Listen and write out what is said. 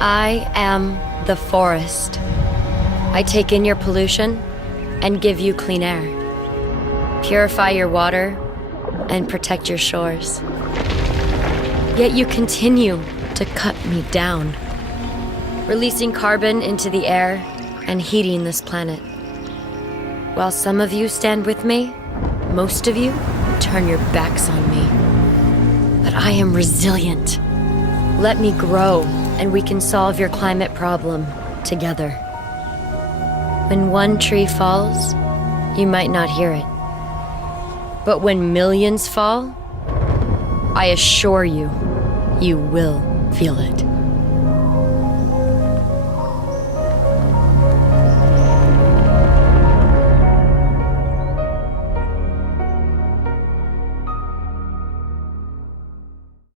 I am the forest. I take in your pollution and give you clean air. Purify your water and protect your shores. Yet you continue to cut me down, releasing carbon into the air and heating this planet. While some of you stand with me, most of you turn your backs on me. But I am resilient. Let me grow, and we can solve your climate problem together. When one tree falls, you might not hear it. But when millions fall, I assure you, you will feel it.